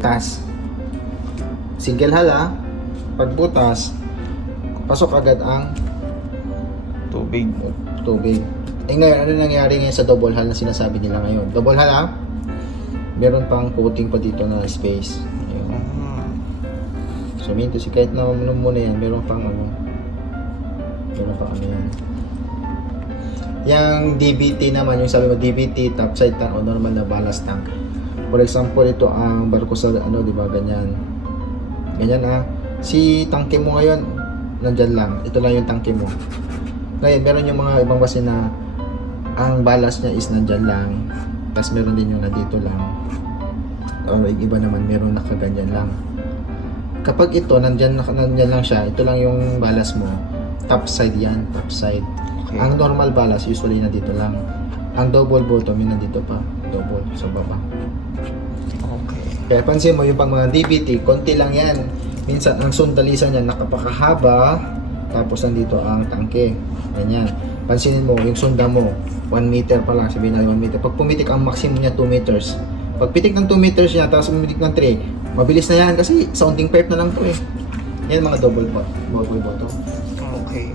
Tas. Single hull ha. Pagbutas, pasok agad ang Tubig. tubig. Eh ngayon, ano nangyari ngayon sa double hull na sinasabi nila ngayon? Double hull ha? Meron pang coating pa dito na space. Ayun. So, minto si kahit na muna yan, meron pang ano. Meron pang ano yan. Yung DBT naman, yung sabi mo DBT, topside tank o normal na ballast tank. For example, ito ang barko sa ano, di ba, ganyan. Ganyan ah. Si tangke mo ngayon, nandyan lang. Ito lang yung tangke mo. Ngayon, meron yung mga ibang base na ang ballast niya is nandyan lang. Tapos meron din yung nandito lang. O yung iba naman, meron nakaganyan lang. Kapag ito, nandyan lang siya, ito lang yung ballast mo. Topside yan, topside. Okay. Ang normal ballast, usually nandito lang. Ang double bottom, yun nandito pa. Double, sa baba. Okay. Kaya pansin mo, yung pang mga DBT, konti lang yan. Minsan, ang sundalisan niya nakapakahaba, tapos nandito ang tangke. Ganyan. Pansinin mo, yung sunda mo, 1 meter pa lang, sabihin na 1 meter. Pag pumitik, ang maximum niya 2 meters. Pag pitik ng 2 meters niya, tapos pumitik ng 3, mabilis na yan kasi sounding pipe na lang to eh. Yan mga double bottom. Okay.